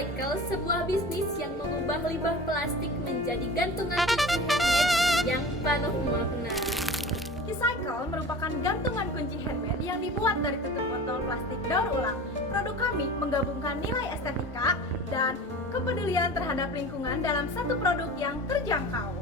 Kicycle, sebuah bisnis yang mengubah limbah plastik menjadi gantungan kunci handmade yang penuh makna. Kicycle merupakan gantungan kunci handmade yang dibuat dari tutup botol plastik daur ulang. Produk kami menggabungkan nilai estetika dan kepedulian terhadap lingkungan dalam satu produk yang terjangkau.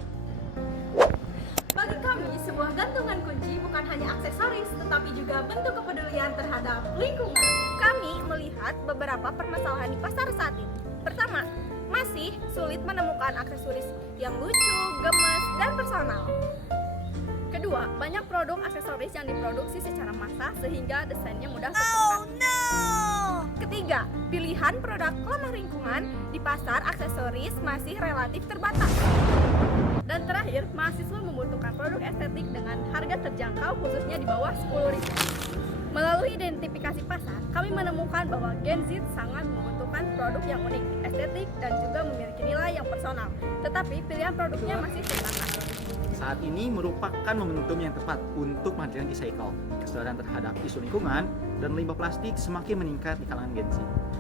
Bagi kami, sebuah gantungan kunci bukan hanya aksesoris, tetapi juga bentuk kepedulian terhadap lingkungan. Kami melihat beberapa permasalahan di pasar saat ini. Pertama, masih sulit menemukan aksesoris yang lucu, gemas, dan personal. Kedua, banyak produk aksesoris yang diproduksi secara massal sehingga desainnya mudah tertukar. Ketiga, pilihan produk ramah lingkungan di pasar aksesoris masih relatif terbatas. Dan terakhir, mahasiswa membutuhkan produk estetik dengan harga terjangkau khususnya di bawah 10.000. Melalui identifikasi pasar, kami menemukan bahwa Gen Z sangat membutuhkan produk yang unik, estetik, dan juga memiliki nilai yang personal. Tetapi pilihan produknya masih terbatas. Saat ini merupakan momentum yang tepat untuk menghadirkan Kicycle. Kesadaran terhadap isu lingkungan dan limbah plastik semakin meningkat di kalangan Gen Z.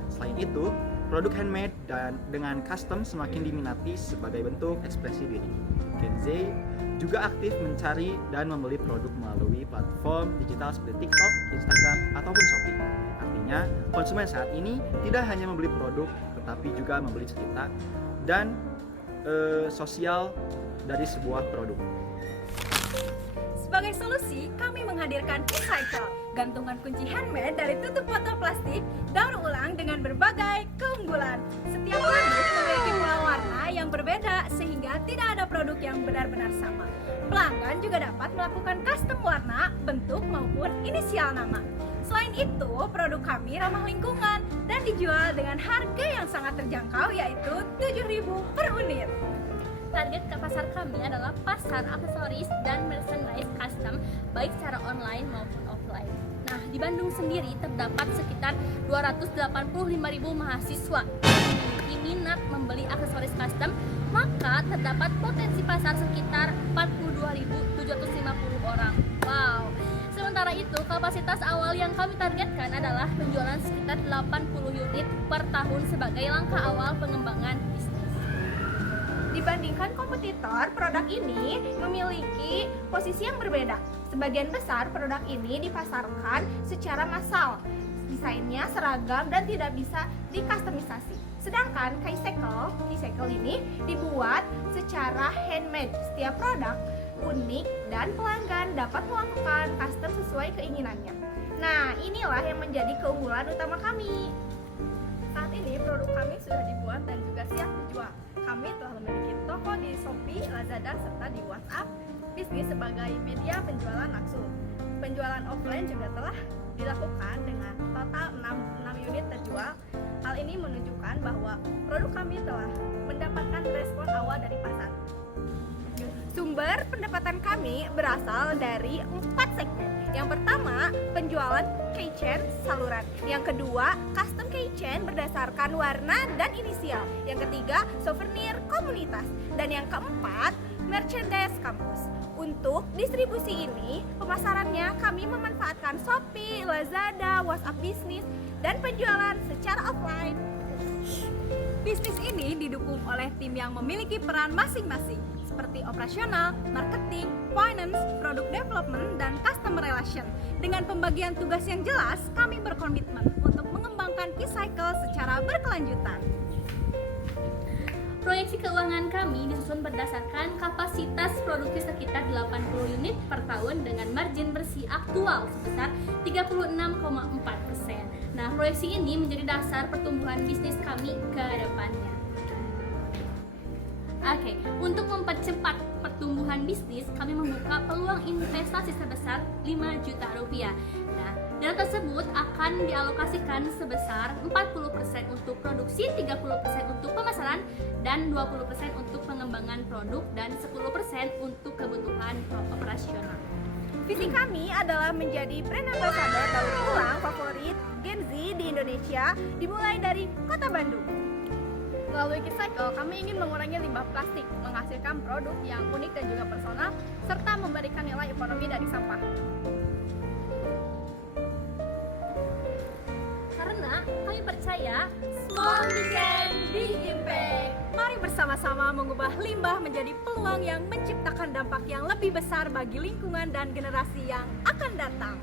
Selain itu, produk handmade dan dengan custom semakin diminati sebagai bentuk ekspresi diri. Gen Z juga aktif mencari dan membeli produk melalui platform digital seperti TikTok, Instagram, ataupun Shopee. Artinya, konsumen saat ini tidak hanya membeli produk, tetapi juga membeli cerita dan sosial dari sebuah produk. Sebagai solusi, kami menghadirkan Kicycle, gantungan kunci handmade dari tutup botol plastik daur ulang dengan berbagai keunggulan. Setiap produk memiliki pola warna yang berbeda sehingga tidak ada produk yang benar-benar sama. Pelanggan juga dapat melakukan custom warna, bentuk maupun inisial nama. Selain itu, produk kami ramah lingkungan dan dijual dengan harga yang sangat terjangkau yaitu 7.000 per unit. Target ke pasar kami adalah pasar aksesoris dan merchandise custom baik secara online maupun offline. Nah, di Bandung sendiri terdapat sekitar 285.000 mahasiswa yang memiliki minat membeli aksesoris custom, maka terdapat potensi pasar sekitar 42.750 orang. Wow. Sementara itu, kapasitas awal yang kami targetkan adalah penjualan sekitar 80 unit per tahun sebagai langkah awal pengembangan bisnis. Dibandingkan kompetitor, produk ini memiliki posisi yang berbeda. Sebagian besar produk ini dipasarkan secara massal. Desainnya seragam dan tidak bisa dikustomisasi. Sedangkan Kicycle ini dibuat secara handmade. Setiap produk unik dan pelanggan dapat melakukan custom sesuai keinginannya. Nah, inilah yang menjadi keunggulan utama kami. Saat ini produk kami sudah dibuat dan juga siap dijual. Kami telah memiliki toko di Shopee, Lazada, serta di WhatsApp bisnis sebagai media penjualan langsung. Penjualan offline juga telah dilakukan dengan total 6 unit terjual. Hal ini menunjukkan bahwa produk kami telah mendapatkan respon awal dari pasar. Sumber pendapatan kami berasal dari 4 segmen. Yang pertama, penjualan keychain saluran. Yang kedua, custom keychain berdasarkan warna dan inisial. Yang ketiga, souvenir komunitas. Dan yang keempat, merchandise kampus. Untuk distribusi ini, pemasarannya kami memanfaatkan Shopee, Lazada, WhatsApp bisnis, dan penjualan secara offline. Bisnis ini didukung oleh tim yang memiliki peran masing-masing seperti operasional, marketing, finance, product development, dan customer relation. Dengan pembagian tugas yang jelas, kami berkomitmen untuk mengembangkan Kicycle secara berkelanjutan. Proyeksi keuangan kami disusun berdasarkan kapasitas produksi sekitar 80 unit per tahun dengan margin bersih aktual sebesar 36,4%. Nah, proyeksi ini menjadi dasar pertumbuhan bisnis kami ke depannya. Oke, untuk mempercepat pertumbuhan bisnis, kami membuka peluang investasi sebesar 5 juta rupiah. Nah, dana tersebut akan dialokasikan sebesar 40% untuk produksi, 30% untuk pemasaran, dan 20% untuk pengembangan produk, dan 10% untuk kebutuhan operasional. Visi kami adalah menjadi brand ambassador daur ulang favorit Gen Z di Indonesia, dimulai dari Kota Bandung. Melalui Kicycle, kami ingin mengurangi limbah plastik, menghasilkan produk yang unik dan juga personal, serta memberikan nilai ekonomi dari sampah. Karena kami percaya small weekend big impact. Mari bersama-sama mengubah limbah menjadi peluang yang menciptakan dampak yang lebih besar bagi lingkungan dan generasi yang akan datang.